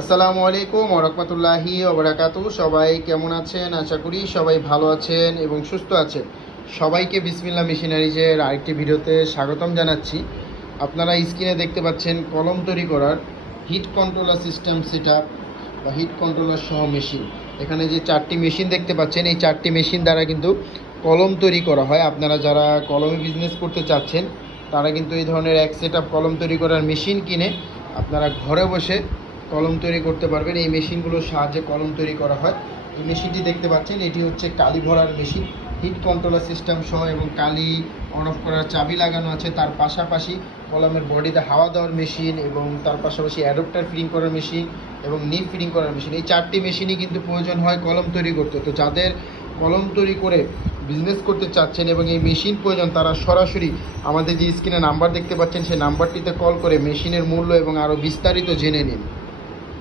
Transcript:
আসসালামু আলাইকুম ওরহমতুল্লাহি ওবরাকাতু সবাই কেমন আছেন? আশা করি সবাই ভালো আছেন এবং সুস্থ আছেন। সবাইকে বিসমিল্লা মেশিনারিজের আরেকটি ভিডিওতে স্বাগতম জানাচ্ছি। আপনারা স্ক্রিনে দেখতে পাচ্ছেন কলম তৈরি করার হিট কন্ট্রোলার সিস্টেম সেট বা হিট কন্ট্রোলার সহ মেশিন। এখানে যে চারটি মেশিন দেখতে পাচ্ছেন, এই চারটি মেশিন দ্বারা কিন্তু কলম তৈরি করা হয়। আপনারা যারা কলমে বিজনেস করতে চাচ্ছেন, তারা কিন্তু এই ধরনের এক সেট কলম তৈরি করার মেশিন কিনে আপনারা ঘরে বসে কলম তৈরি করতে পারবেন। এই মেশিনগুলোর সাহায্যে কলম তৈরি করা হয়। এই মেশিনটি দেখতে পাচ্ছেন, এটি হচ্ছে কালি ভরার মেশিন। হিট কন্ট্রোলার সিস্টেম সহ এবং কালি অন অফ করার চাবি লাগানো আছে। তার পাশাপাশি কলমের বডিতে হাওয়া দেওয়ার মেশিন এবং তার পাশাপাশি অ্যাডপ্টার ফিটিং করার মেশিন এবং নিপ ফিটিং করার মেশিন। এই চারটি মেশিনই কিন্তু প্রয়োজন হয় কলম তৈরি করতে। তো যাদের কলম তৈরি করে বিজনেস করতে চাচ্ছেন এবং এই মেশিন প্রয়োজন, তারা সরাসরি আমাদের যে স্ক্রিনে নাম্বার দেখতে পাচ্ছেন, সেই নাম্বারটিতে কল করে মেশিনের মূল্য এবং আরও বিস্তারিত জেনে নিন।